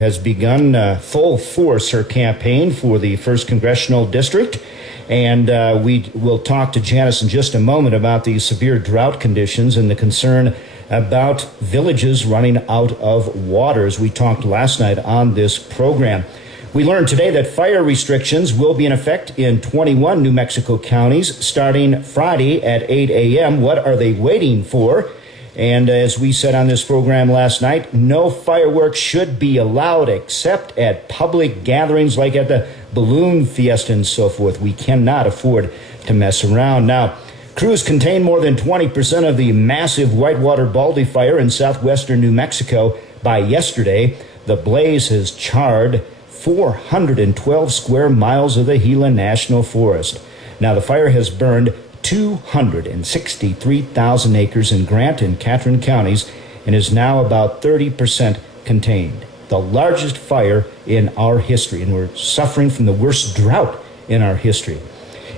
has begun full force her campaign for the 1st Congressional District. And we will talk to Janice in just a moment about the severe drought conditions and the concern about villages running out of water, as we talked last night on this program. We learned today that fire restrictions will be in effect in 21 New Mexico counties starting Friday at 8 a.m. What are they waiting for? And as we said on this program last night, no fireworks should be allowed except at public gatherings like at the balloon fiesta and so forth. We cannot afford to mess around. Now, crews contained more than 20% of the massive Whitewater Baldy fire in southwestern New Mexico by yesterday. The blaze has charred 412 square miles of the Gila National Forest. Now, the fire has burned 263,000 acres in Grant and Catron counties and is now about 30% contained. The largest fire in our history, and we're suffering from the worst drought in our history.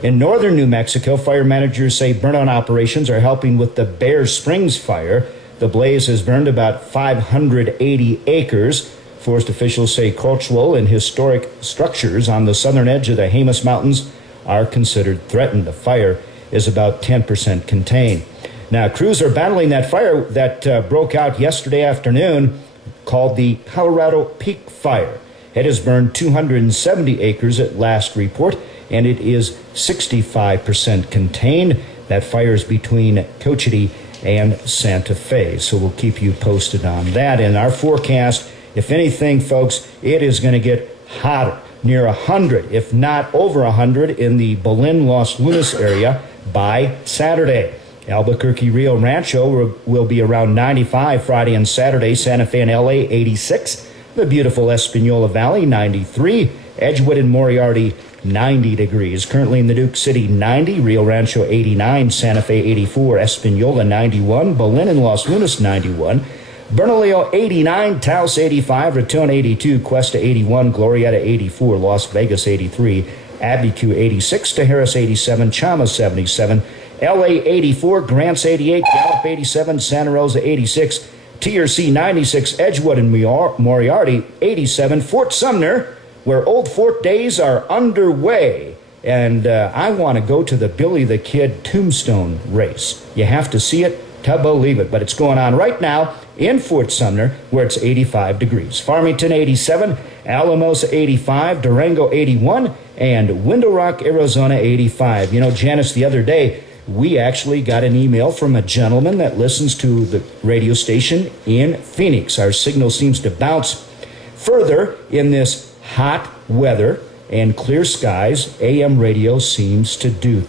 In northern New Mexico, fire managers say burnout operations are helping with the Bear Springs fire. The blaze has burned about 580 acres. Forest officials say cultural and historic structures on the southern edge of the Jemez Mountains are considered threatened. The fire is about 10% contained. Now, crews are battling that fire that broke out yesterday afternoon, called the Colorado Peak Fire. It has burned 270 acres at last report, and it is 65% contained. That fire is between Cochiti and Santa Fe, so we'll keep you posted on that. In our forecast, if anything, folks, it is going to get hotter, near 100, if not over 100, in the Belen, Los Lunas area by Saturday. Albuquerque, Rio Rancho will be around 95 Friday and Saturday. Santa Fe and LA, 86. The beautiful Espanola Valley, 93. Edgewood and Moriarty, 90 degrees. Currently in the Duke City, 90. Rio Rancho, 89. Santa Fe, 84. Espanola, 91. Belen and Los Lunas, 91. Bernalillo, 89. Taos, 85. Raton, 82. Cuesta, 81. Glorieta, 84. Las Vegas, 83. Abiquiu, 86. Tejeras, 87. Chama, 77. LA, 84. Grants, 88. Gallup, 87. Santa Rosa, 86. TRC, 96. Edgewood and Moriarty, 87. Fort Sumner, where Old Fort days are underway. And I want to go to the Billy the Kid tombstone race. You have to see it to believe it. But it's going on right now in Fort Sumner, where it's 85 degrees. Farmington, 87. Alamosa, 85. Durango, 81. And Window Rock, Arizona, 85. You know, Janice, the other day, we actually got an email from a gentleman that listens to the radio station in Phoenix. Our signal seems to bounce further in this hot weather and clear skies. AM radio seems to do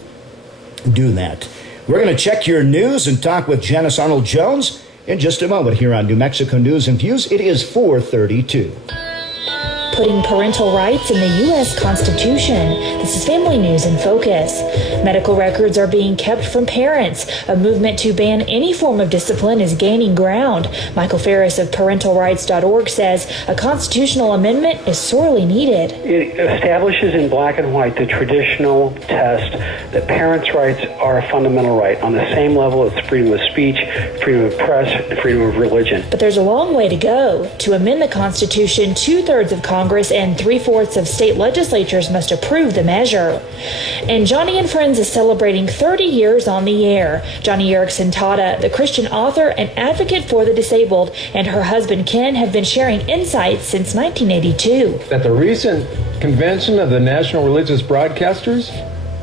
that. We're going to check your news and talk with Janice Arnold-Jones in just a moment here on New Mexico News and Views. It is 4:32. Putting parental rights in the U.S. Constitution. This is Family News in Focus. Medical records are being kept from parents. A movement to ban any form of discipline is gaining ground. Michael Ferris of parentalrights.org says a constitutional amendment is sorely needed. It establishes in black and white the traditional test that parents' rights are a fundamental right on the same level as freedom of speech, freedom of press, and freedom of religion. But there's a long way to go. To amend the Constitution, 2/3 of Congress and 3/4 of state legislatures must approve the measure. And Johnny and Friends is celebrating 30 years on the air. Johnny Erickson Tata, the Christian author and advocate for the disabled, and her husband Ken have been sharing insights since 1982. At the recent convention of the National Religious Broadcasters,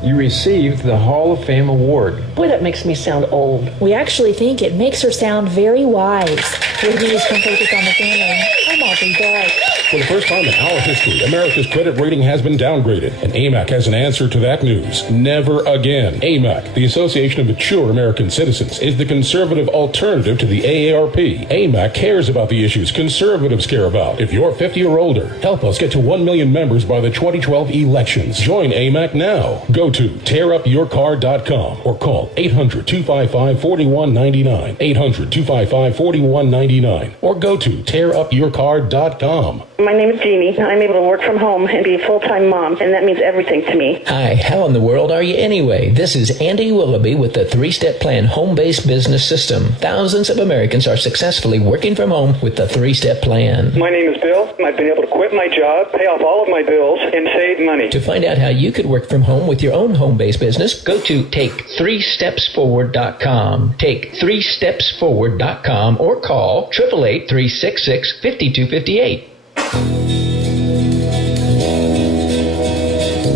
you received the Hall of Fame Award. Boy, that makes me sound old. We actually think it makes her sound very wise. With news from Focus on the Family, I'm Audrey Bright. For the first time in our history, America's credit rating has been downgraded, and AMAC has an answer to that news. Never again. AMAC, the Association of Mature American Citizens, is the conservative alternative to the AARP. AMAC cares about the issues conservatives care about. If you're 50 or older, help us get to 1 million members by the 2012 elections. Join AMAC now. Go to tearupyourcar.com or call 800-255-4199, 800-255-4199, or go to tearupyourcar.com. My name is Jeannie. I'm able to work from home and be a full-time mom, and that means everything to me. Hi, how in the world are you anyway? This is Andy Willoughby with the 3-Step Plan Home-Based Business System. Thousands of Americans are successfully working from home with the 3-Step Plan. My name is Bill. I've been able to quit my job, pay off all of my bills, and save money. To find out how you could work from home with your own home-based business, go to take3stepsforward.com. Take3stepsforward.com or call 888-366-5258.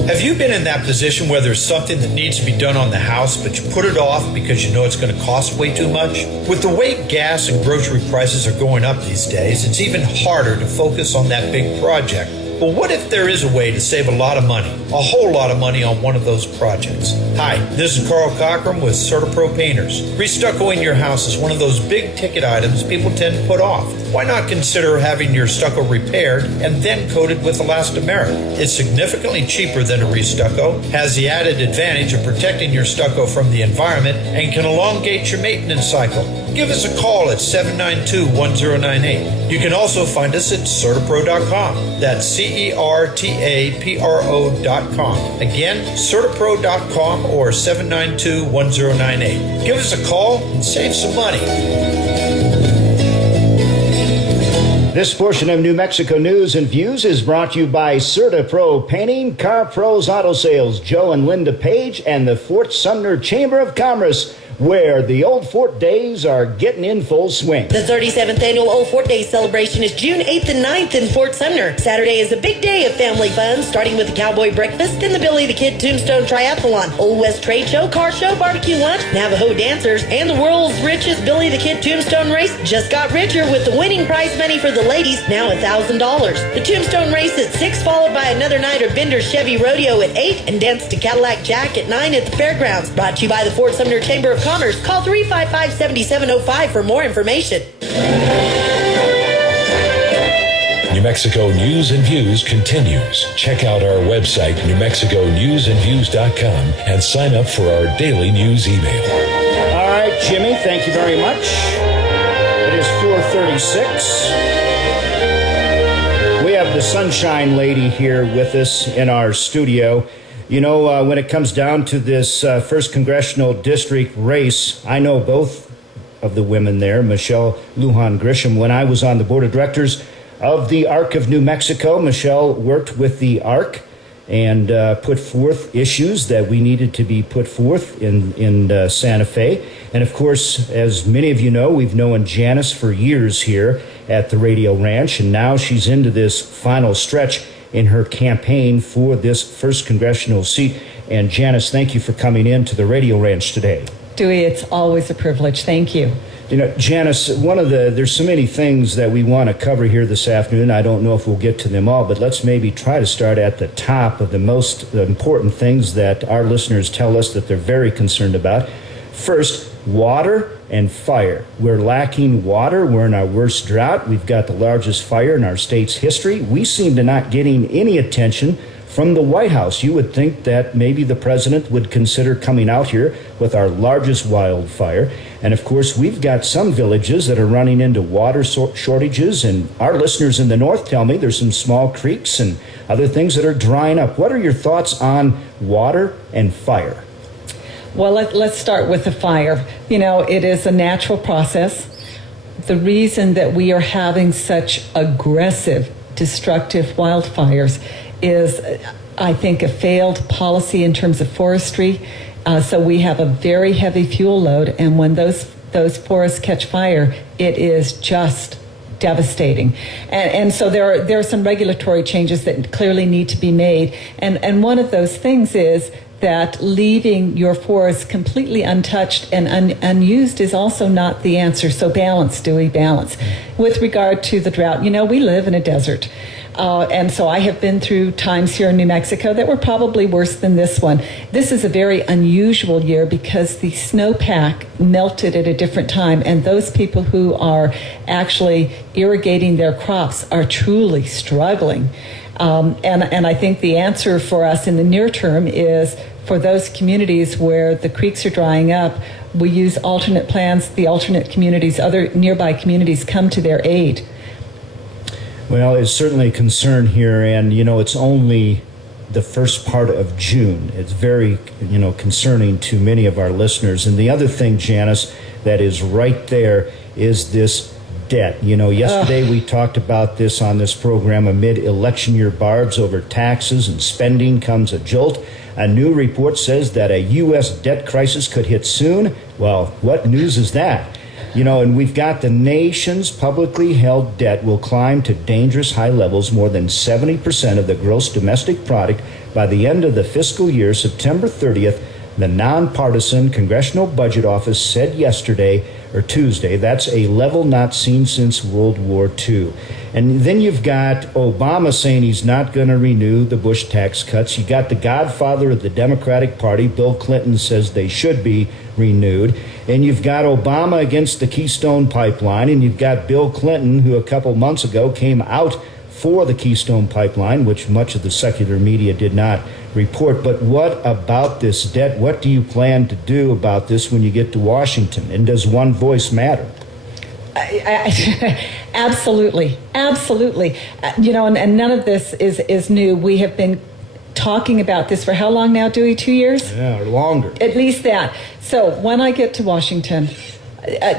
Have you been in that position where there's something that needs to be done on the house, but you put it off because you know it's going to cost way too much? With the way gas and grocery prices are going up these days, it's even harder to focus on that big project. But what if there is a way to save a lot of money, a whole lot of money on one of those projects? Hi, this is Carl Cochran with CertaPro Painters. Restuccoing your house is one of those big ticket items people tend to put off. Why not consider having your stucco repaired and then coated with elastomeric? It's significantly cheaper than a restucco, has the added advantage of protecting your stucco from the environment, and can elongate your maintenance cycle. Give us a call at 792-1098. You can also find us at CertaPro.com. That's CertaPro.com. Again, CertaPro.com or 792-1098. Give us a call and save some money. This portion of New Mexico News and Views is brought to you by CertaPro Painting, Car Pros Auto Sales, Joe and Linda Page, and the Fort Sumner Chamber of Commerce, where the Old Fort Days are getting in full swing. The 37th annual Old Fort Days celebration is June 8th and 9th in Fort Sumner. Saturday is a big day of family fun, starting with the cowboy breakfast and the Billy the Kid Tombstone Triathlon, Old West Trade Show, car show, barbecue lunch, Navajo dancers, and the world's richest Billy the Kid Tombstone race just got richer with the winning prize money for the ladies now $1,000. The Tombstone race at 6, followed by another night of Bender's Chevy Rodeo at 8, and Dance to Cadillac Jack at 9 at the fairgrounds. Brought to you by the Fort Sumner Chamber of Commerce. Call 355-7705 for more information. New Mexico News and Views continues. Check out our website, NewMexicoNewsAndViews.com, and sign up for our daily news email. All right, Jimmy, thank you very much. It is 4:36. We have the Sunshine Lady here with us in our studio. You know, when it comes down to this 1st Congressional District race, I know both of the women there, Michelle Lujan Grisham. When I was on the board of directors of the ARC of New Mexico, Michelle worked with the ARC and put forth issues that we needed to be put forth in Santa Fe. And of course, as many of you know, we've known Janice for years here at the Radio Ranch, and now she's into this final stretch in her campaign for this 1st congressional seat. And Janice, thank you for coming in to the Radio Ranch today. Dewey, it's always a privilege. Thank you. You know, Janice, there's so many things that we want to cover here this afternoon. I don't know if we'll get to them all, but let's maybe try to start at the top of the most important things that our listeners tell us that they're very concerned about. First, water and fire. We're lacking water. We're in our worst drought. We've got the largest fire in our state's history. We seem to not getting any attention from the White House. You would think that maybe the president would consider coming out here with our largest wildfire. And of course, we've got some villages that are running into water shortages, and our listeners in the north tell me there's some small creeks and other things that are drying up. What are your thoughts on water and fire? Well, let's start with the fire. You know, it is a natural process. The reason that we are having such aggressive, destructive wildfires is, I think, a failed policy in terms of forestry. So we have a very heavy fuel load, and when those forests catch fire, it is just devastating. And so there are some regulatory changes that clearly need to be made. And one of those things is that leaving your forest completely untouched and unused is also not the answer. So balance, Dewey, balance. With regard to the drought, you know, we live in a desert. And so I have been through times here in New Mexico that were probably worse than this one. This is a very unusual year because the snowpack melted at a different time, and those people who are actually irrigating their crops are truly struggling. And I think the answer for us in the near term is for those communities where the creeks are drying up, we use alternate plans. The alternate communities, other nearby communities, come to their aid. Well, it's certainly a concern here, and, it's only the first part of June. It's very, concerning to many of our listeners. And the other thing, Janice, that is right there is this debt. Yesterday we talked about this on this program. Amid election year barbs over taxes and spending comes a jolt. A new report says that a U.S. debt crisis could hit soon. Well, what news is that? And we've got the nation's publicly held debt will climb to dangerous high levels, more than 70% of the gross domestic product by the end of the fiscal year, September 30th. The nonpartisan Congressional Budget Office said Tuesday, that's a level not seen since World War II. And then you've got Obama saying he's not going to renew the Bush tax cuts. You got the godfather of the Democratic Party, Bill Clinton, says they should be renewed. And you've got Obama against the Keystone Pipeline, and you've got Bill Clinton, who a couple months ago came out for the Keystone Pipeline, which much of the secular media did not report. But what about this debt? What do you plan to do about this when you get to Washington? And does one voice matter? Absolutely. And none of this is new. We have been talking about this for how long now, Dewey? 2 years? Yeah, or longer. At least that. So when I get to Washington,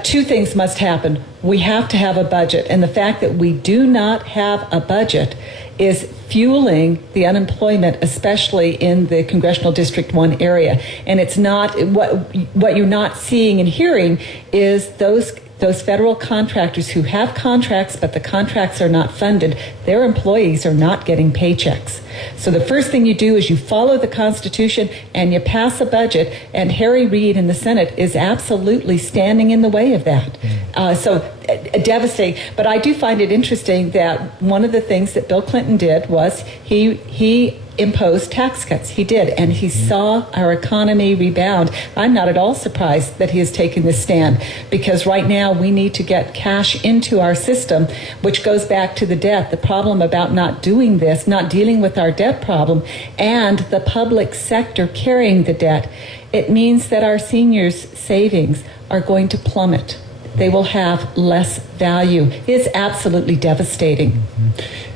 two things must happen. We have to have a budget, and the fact that we do not have a budget is fueling the unemployment, especially in the Congressional District 1 area. And it's not what you're not seeing and hearing is those federal contractors who have contracts, but the contracts are not funded. Their employees are not getting paychecks. So the first thing you do is you follow the Constitution and you pass a budget, and Harry Reid in the Senate is absolutely standing in the way of that. So devastating. But I do find it interesting that one of the things that Bill Clinton did was he imposed tax cuts. He did, and he saw our economy rebound. I'm not at all surprised that he has taken this stand, because right now we need to get cash into our system, which goes back to the debt, the problem about not doing this, not dealing with our debt problem, and the public sector carrying the debt. It means that our seniors' savings are going to plummet. They will have less value. It's absolutely devastating.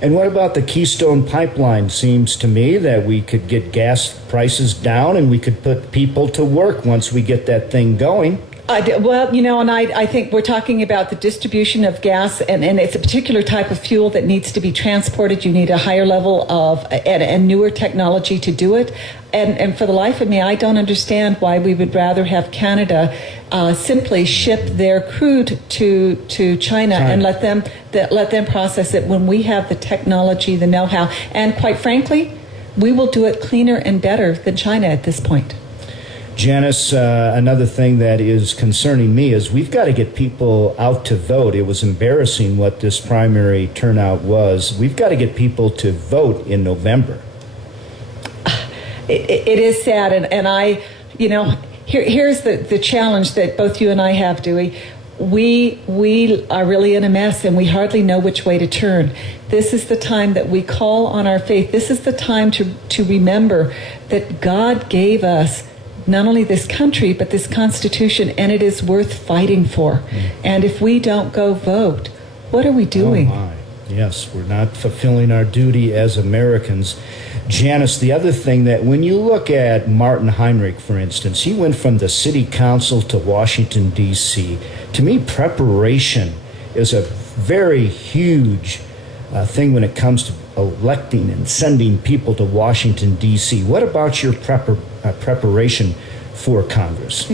And what about the Keystone Pipeline? Seems to me that we could get gas prices down and we could put people to work once we get that thing going. I think we're talking about the distribution of gas, and it's a particular type of fuel that needs to be transported. You need a higher level of and newer technology to do it. And for the life of me, I don't understand why we would rather have Canada simply ship their crude to China and let them process it when we have the technology, the know-how, and quite frankly, we will do it cleaner and better than China at this point. Janice, another thing that is concerning me is we've got to get people out to vote. It was embarrassing what this primary turnout was. We've got to get people to vote in November. It is sad, and I, here's the challenge that both you and I have, Dewey. We are really in a mess, and we hardly know which way to turn. This is the time that we call on our faith. This is the time to remember that God gave us not only this country, but this Constitution, and it is worth fighting for. And if we don't go vote, what are we doing? Oh my. Yes, we're not fulfilling our duty as Americans. Janice, the other thing that when you look at Martin Heinrich, for instance, he went from the city council to Washington, D.C. To me, preparation is a very huge thing when it comes to electing and sending people to Washington, D.C. What about your preparation for Congress?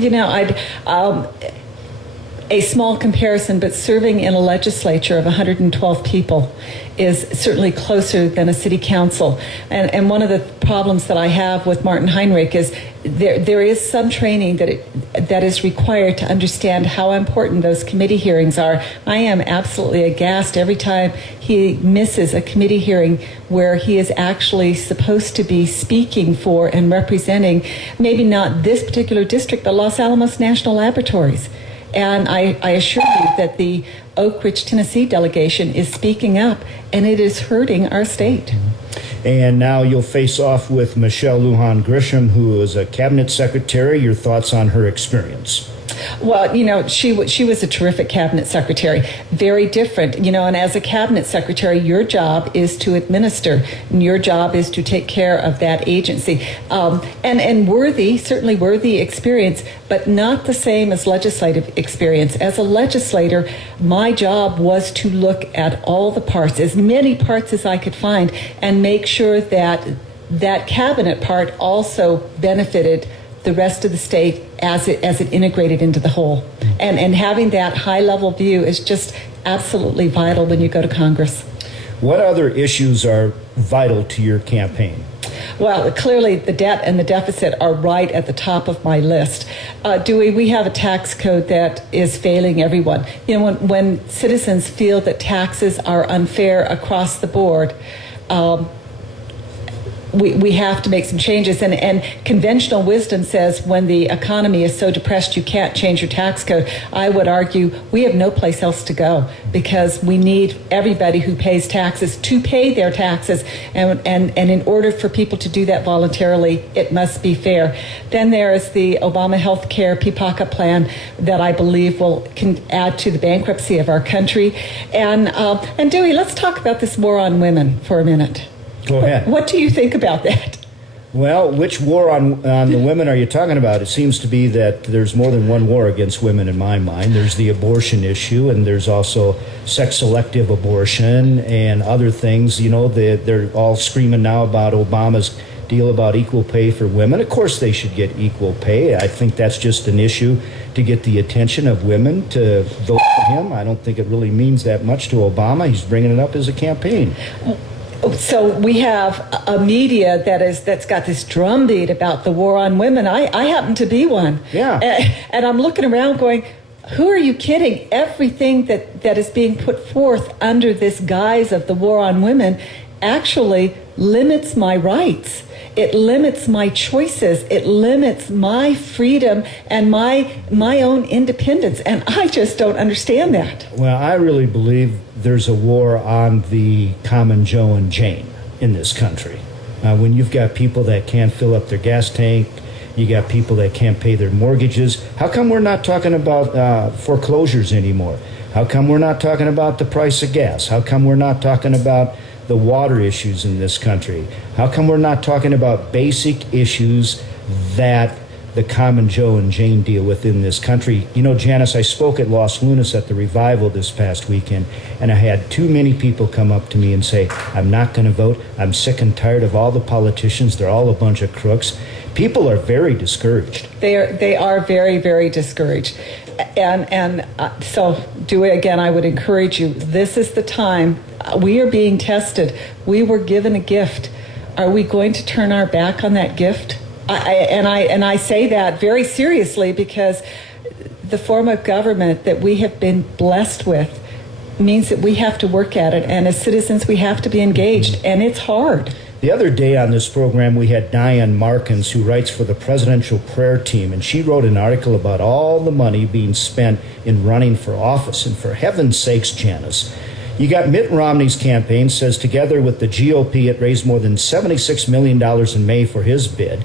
A small comparison, but serving in a legislature of 112 people is certainly closer than a city council. And one of the problems that I have with Martin Heinrich is there is some training that is required to understand how important those committee hearings are. I am absolutely aghast every time he misses a committee hearing where he is actually supposed to be speaking for and representing maybe not this particular district, but Los Alamos National Laboratories. And I assure you that the Oak Ridge, Tennessee delegation is speaking up, and it is hurting our state. And now you'll face off with Michelle Lujan Grisham, who is a cabinet secretary. Your thoughts on her experience? Well, she was a terrific cabinet secretary, very different, and as a cabinet secretary, your job is to administer, and your job is to take care of that agency. And certainly worthy experience, but not the same as legislative experience. As a legislator, my job was to look at all the parts, as many parts as I could find, and make sure that that cabinet part also benefited the rest of the state as it integrated into the whole. And having that high-level view is just absolutely vital when you go to Congress. What other issues are vital to your campaign? Well, clearly the debt and the deficit are right at the top of my list. Dewey, we have a tax code that is failing everyone. When citizens feel that taxes are unfair across the board, we have to make some changes. And conventional wisdom says when the economy is so depressed you can't change your tax code. I would argue we have no place else to go, because we need everybody who pays taxes to pay their taxes. And in order for people to do that voluntarily, it must be fair. Then there is the Obama Health Care PPACA plan that I believe can add to the bankruptcy of our country. And Dewey, let's talk about this war on women for a minute. Go ahead. What do you think about that? Well, which war on the women are you talking about? It seems to be that there's more than one war against women in my mind. There's the abortion issue, and there's also sex-selective abortion and other things. They're all screaming now about Obama's deal about equal pay for women. Of course they should get equal pay. I think that's just an issue to get the attention of women to vote for him. I don't think it really means that much to Obama. He's bringing it up as a campaign. So we have a media that's got this drumbeat about the war on women. I happen to be one. Yeah. And I'm looking around going, who are you kidding? Everything that is being put forth under this guise of the war on women actually limits my rights. It limits my choices. It limits my freedom and my own independence. And I just don't understand that. Well, I really believe there's a war on the common Joe and Jane in this country. When you've got people that can't fill up their gas tank, you got people that can't pay their mortgages. How come we're not talking about foreclosures anymore? How come we're not talking about the price of gas? How come we're not talking about the water issues in this country? How come we're not talking about basic issues that the common Joe and Jane deal with in this country? Janice, I spoke at Los Lunas at the Revival this past weekend, and I had too many people come up to me and say, I'm not going to vote. I'm sick and tired of all the politicians. They're all a bunch of crooks. People are very discouraged. They are very, very discouraged. And so, Dewey, again, I would encourage you, this is the time. We are being tested. We were given a gift. Are we going to turn our back on that gift? I say that very seriously, because the form of government that we have been blessed with means that we have to work at it. And as citizens, we have to be engaged. And it's hard. The other day on this program, we had Diane Markins, who writes for the Presidential Prayer Team, and she wrote an article about all the money being spent in running for office. And for heaven's sakes, Janice, you got Mitt Romney's campaign says together with the GOP, it raised more than $76 million in May for his bid.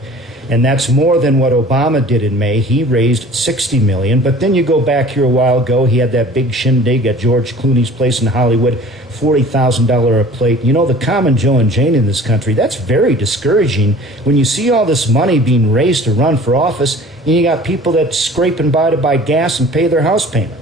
And that's more than what Obama did in May. He raised $60 million. But then you go back here a while ago, he had that big shindig at George Clooney's place in Hollywood, $40,000 a plate. The common Joe and Jane in this country, that's very discouraging when you see all this money being raised to run for office, and you got people that scraping by to buy gas and pay their house payment.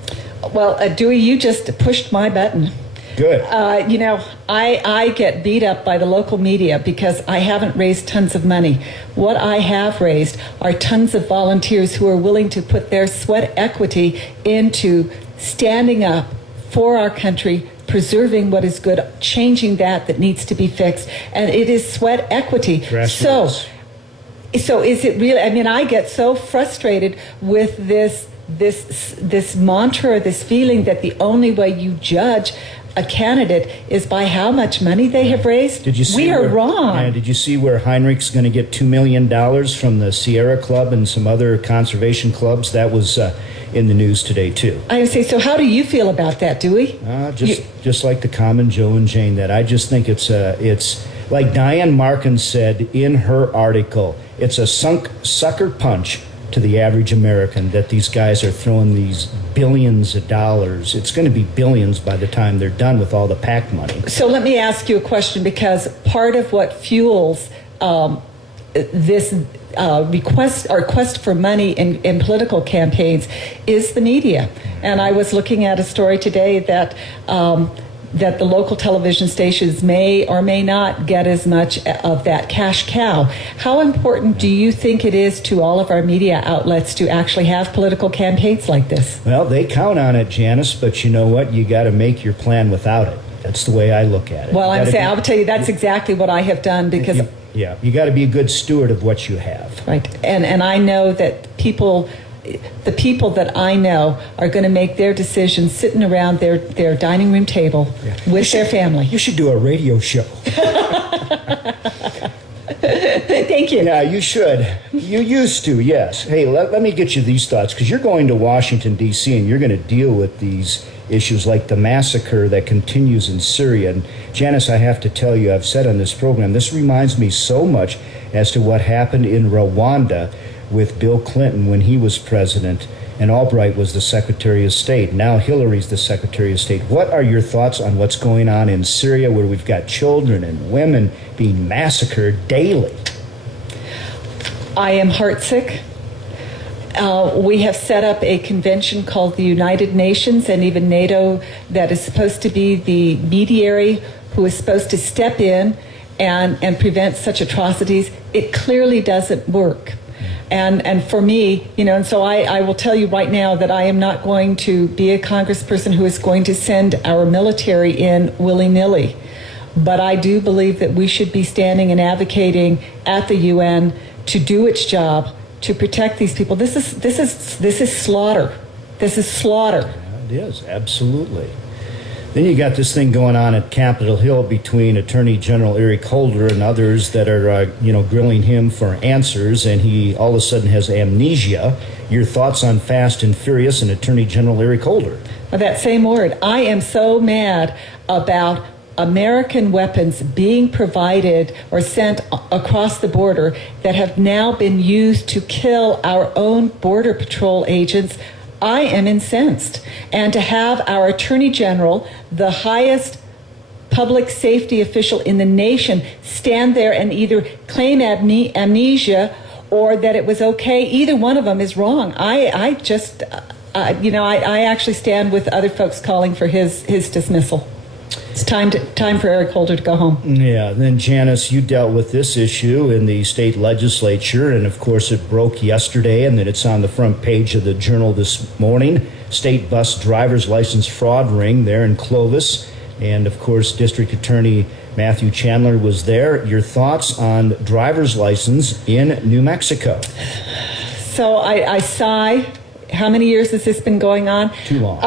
Well, Dewey, you just pushed my button. Good. I get beat up by the local media because I haven't raised tons of money. What I have raised are tons of volunteers who are willing to put their sweat equity into standing up for our country, preserving what is good, changing that needs to be fixed. And it is sweat equity. Grassroots. So is it really? I mean, I get so frustrated with this mantra, this feeling that the only way you judge a candidate is by how much money they have raised. Did you see we are wrong. Yeah, did you see where Heinrich's going to get $2 million from the Sierra Club and some other conservation clubs? That was in the news today, too. I would say, so how do you feel about that, Dewey? Just like the common Joe and Jane, that I just think it's like Diane Markins said in her article, it's a sucker punch to to the average American that these guys are throwing these billions of dollars. It's going to be billions by the time they're done with all the PAC money. So let me ask you a question, because part of what fuels this request for money in political campaigns is the media. And I was looking at a story today that that the local television stations may or may not get as much of that cash cow. How important do you think it is to all of our media outlets to actually have political campaigns like this? Well, they count on it, Janice, but you know what? You got to make your plan without it. That's the way I look at it. Well, I'll tell you, that's exactly what I have done, because... you got to be a good steward of what you have. Right. And I know that the people that I know are going to make their decisions sitting around their dining room table with their family. You should do a radio show. Thank you. Yeah, you should. You used to, yes. Hey, let me get you these thoughts, because you're going to Washington, D.C., and you're going to deal with these issues like the massacre that continues in Syria. And Janice, I have to tell you, I've said on this program, this reminds me so much as to what happened in Rwanda with Bill Clinton when he was president and Albright was the Secretary of State. Now Hillary's the Secretary of State. What are your thoughts on what's going on in Syria, where we've got children and women being massacred daily? I am heartsick. We have set up a convention called the United Nations and even NATO that is supposed to be the mediator who is supposed to step in and prevent such atrocities. It clearly doesn't work. And for me, and so I will tell you right now that I am not going to be a congressperson who is going to send our military in willy-nilly. But I do believe that we should be standing and advocating at the UN to do its job, to protect these people. This is slaughter. This is slaughter. Yeah, it is, absolutely. Then you got this thing going on at Capitol Hill between Attorney General Eric Holder and others that are, grilling him for answers, and he all of a sudden has amnesia. Your thoughts on Fast and Furious and Attorney General Eric Holder? That same word. I am so mad about American weapons being provided or sent across the border that have now been used to kill our own Border Patrol agents. I am incensed. And to have our Attorney General, the highest public safety official in the nation, stand there and either claim amnesia or that it was okay, either one of them is wrong. I actually stand with other folks calling for his dismissal. It's time for Eric Holder to go home. Yeah, then Janice, you dealt with this issue in the state legislature, and of course it broke yesterday, and then it's on the front page of the Journal this morning. State bus driver's license fraud ring there in Clovis, and of course District Attorney Matthew Chandler was there. Your thoughts on driver's license in New Mexico? So I sigh. How many years has this been going on? Too long.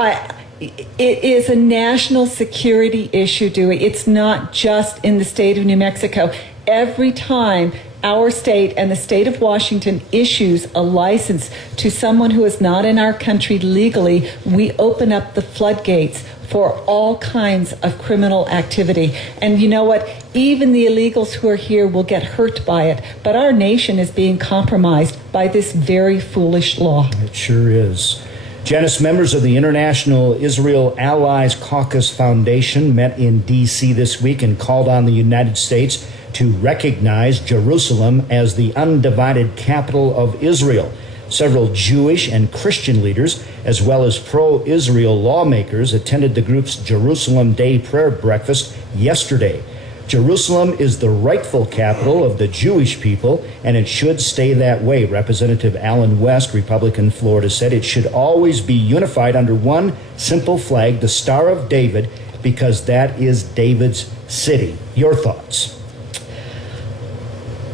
It is a national security issue, Dewey. It's not just in the state of New Mexico. Every time our state and the state of Washington issues a license to someone who is not in our country legally, we open up the floodgates for all kinds of criminal activity. And you know what? Even the illegals who are here will get hurt by it. But our nation is being compromised by this very foolish law. It sure is. Janice, members of the International Israel Allies Caucus Foundation met in D.C. this week and called on the United States to recognize Jerusalem as the undivided capital of Israel. Several Jewish and Christian leaders, as well as pro-Israel lawmakers, attended the group's Jerusalem Day prayer breakfast yesterday. Jerusalem is the rightful capital of the Jewish people, and it should stay that way. Representative Alan West, Republican Florida, said it should always be unified under one simple flag, the Star of David, because that is David's city. Your thoughts?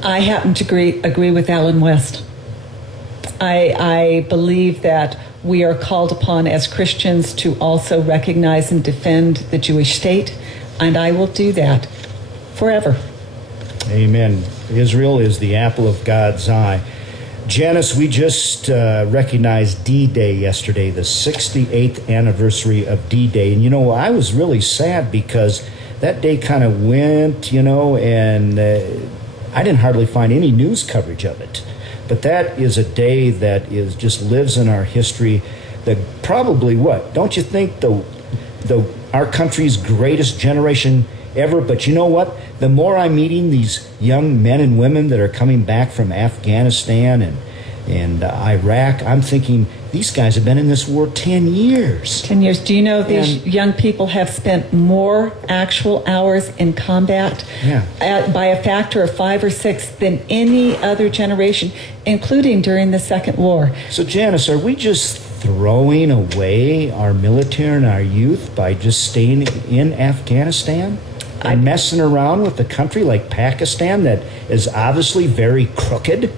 I happen to agree with Alan West. I believe that we are called upon as Christians to also recognize and defend the Jewish state, and I will do that forever. Amen. Israel is the apple of God's eye. Janice, we just recognized D-Day yesterday, the 68th anniversary of D-Day. And, I was really sad because that day kind of went, and I didn't hardly find any news coverage of it. But that is a day that just lives in our history. That probably don't you think our country's greatest generation ever? But you know what? The more I'm meeting these young men and women that are coming back from Afghanistan and Iraq, I'm thinking these guys have been in this war 10 years. 10 years. Do you know these young people have spent more actual hours in combat by a factor of 5 or 6 than any other generation, including during the Second War. So, Janice, are we just throwing away our military and our youth by just staying in Afghanistan and messing around with a country like Pakistan that is obviously very crooked?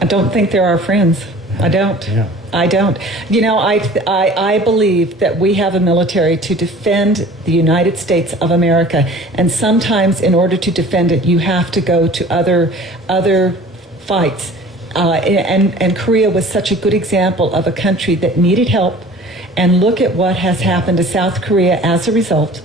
I don't think they're our friends. I don't. Yeah. I don't. You know, I believe that we have a military to defend the United States of America, and sometimes in order to defend it, you have to go to other fights. And Korea was such a good example of a country that needed help, and look at what has happened to South Korea as a result.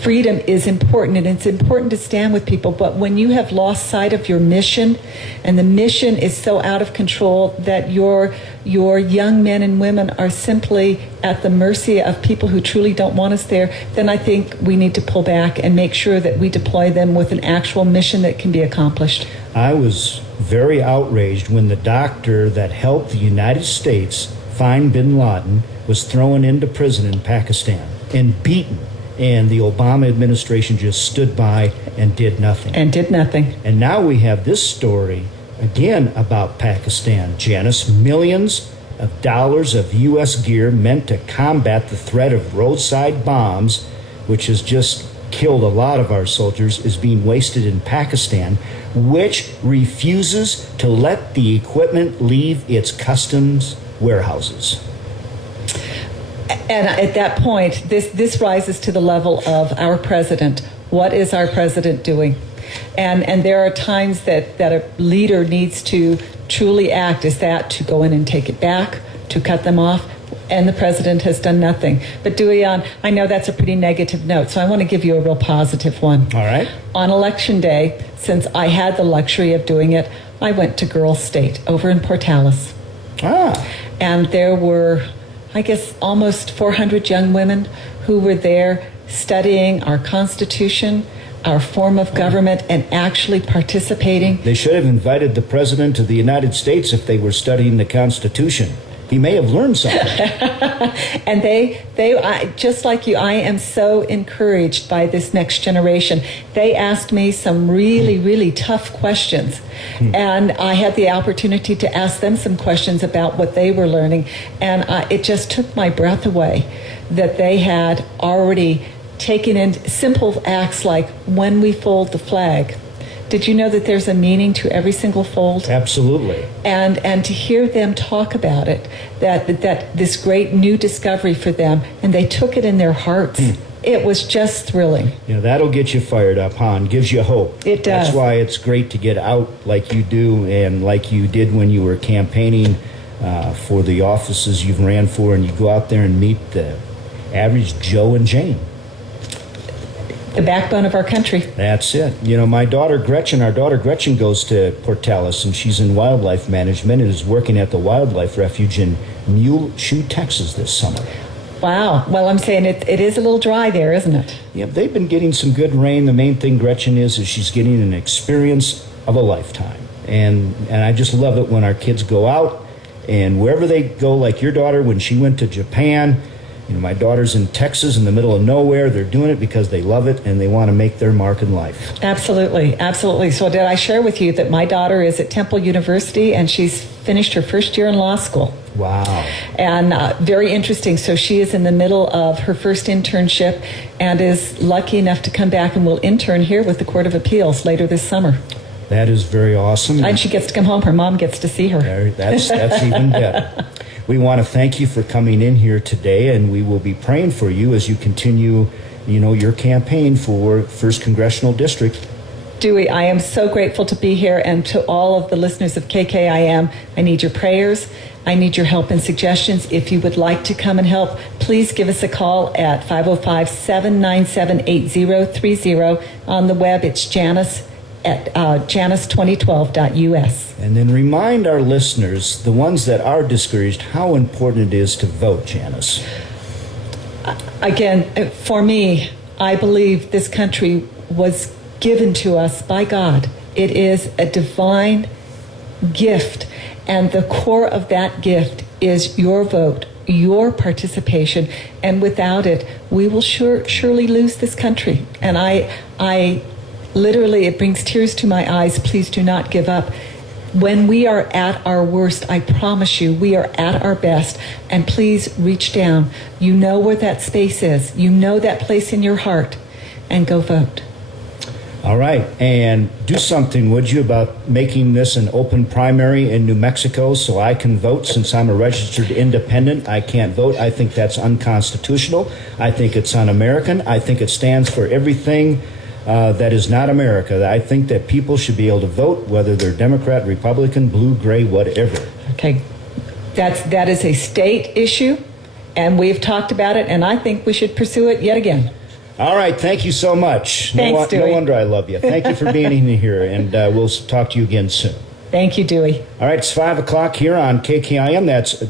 Freedom is important, and it's important to stand with people, but when you have lost sight of your mission, and the mission is so out of control that your young men and women are simply at the mercy of people who truly don't want us there, then I think we need to pull back and make sure that we deploy them with an actual mission that can be accomplished. I was very outraged when the doctor that helped the United States find bin Laden was thrown into prison in Pakistan and beaten. And the Obama administration just stood by and did nothing. And now we have this story, again, about Pakistan. Janice, millions of dollars of U.S. gear meant to combat the threat of roadside bombs, which has just killed a lot of our soldiers, is being wasted in Pakistan, which refuses to let the equipment leave its customs warehouses. And at that point, this rises to the level of our president. What is our president doing? And there are times that a leader needs to truly act. Is that to go in and take it back, to cut them off? And the president has done nothing. But Dewey, I know that's a pretty negative note, so I want to give you a real positive one. All right. On Election Day, since I had the luxury of doing it, I went to Girl State over in Portales. And there were, I guess, almost 400 young women who were there studying our Constitution, our form of government, and actually participating. They should have invited the President of the United States if they were studying the Constitution. He may have learned something. And I, just like you, I am so encouraged by this next generation. They asked me some really, really tough questions. And I had the opportunity to ask them some questions about what they were learning. And it just took my breath away that they had already taken in simple acts like when we fold the flag. Did you know that there's a meaning to every single fold? Absolutely. And to hear them talk about it, that this great new discovery for them, and they took it in their hearts. It was just thrilling. You know, that'll get you fired up, and gives you hope. It does. That's why it's great to get out like you do and like you did when you were campaigning for the offices you've ran for, and you go out there and meet the average Joe and Jane. The backbone of our country. That's it. You know, our daughter Gretchen goes to Portales, and she's in wildlife management and is working at the Wildlife Refuge in Muleshoe, Texas this summer. Wow. Well, I'm saying it is a little dry there, isn't it? Yeah, they've been getting some good rain. The main thing, Gretchen, is she's getting an experience of a lifetime. And I just love it when our kids go out, and wherever they go, like your daughter, when she went to Japan. You know, my daughter's in Texas in the middle of nowhere. They're doing it because they love it and they want to make their mark in life. Absolutely, absolutely. So did I share with you that my daughter is at Temple University and she's finished her first year in law school? Wow. And very interesting. So she is in the middle of her first internship and is lucky enough to come back and will intern here with the Court of Appeals later this summer. That is very awesome. And she gets to come home. Her mom gets to see her. That's even better. We want to thank you for coming in here today, and we will be praying for you as you continue, your campaign for 1st Congressional District. Dewey, I am so grateful to be here, and to all of the listeners of KKIM, I need your prayers. I need your help and suggestions. If you would like to come and help, please give us a call at 505-797-8030. On the web, it's Janice at janice2012.us. And then remind our listeners, the ones that are discouraged, how important it is to vote, Janice. Again, for me, I believe this country was given to us by God. It is a divine gift, and the core of that gift is your vote, your participation, and without it, we will surely lose this country. And I literally, it brings tears to my eyes. Please do not give up. When we are at our worst, I promise you, we are at our best. And please reach down. You know where that space is. You know that place in your heart. And go vote. All right. And do something, would you, about making this an open primary in New Mexico so I can vote? Since I'm a registered independent, I can't vote. I think that's unconstitutional. I think it's un-American. I think it stands for everything that is not America. I think that people should be able to vote, whether they're Democrat, Republican, blue, gray, whatever. Okay, that is a state issue, and we've talked about it, and I think we should pursue it yet again. All right, thank you so much. Thanks, Dewey. No wonder I love you. Thank you for being in here, and we'll talk to you again soon. Thank you, Dewey. All right, it's 5 o'clock here on KKIM. That's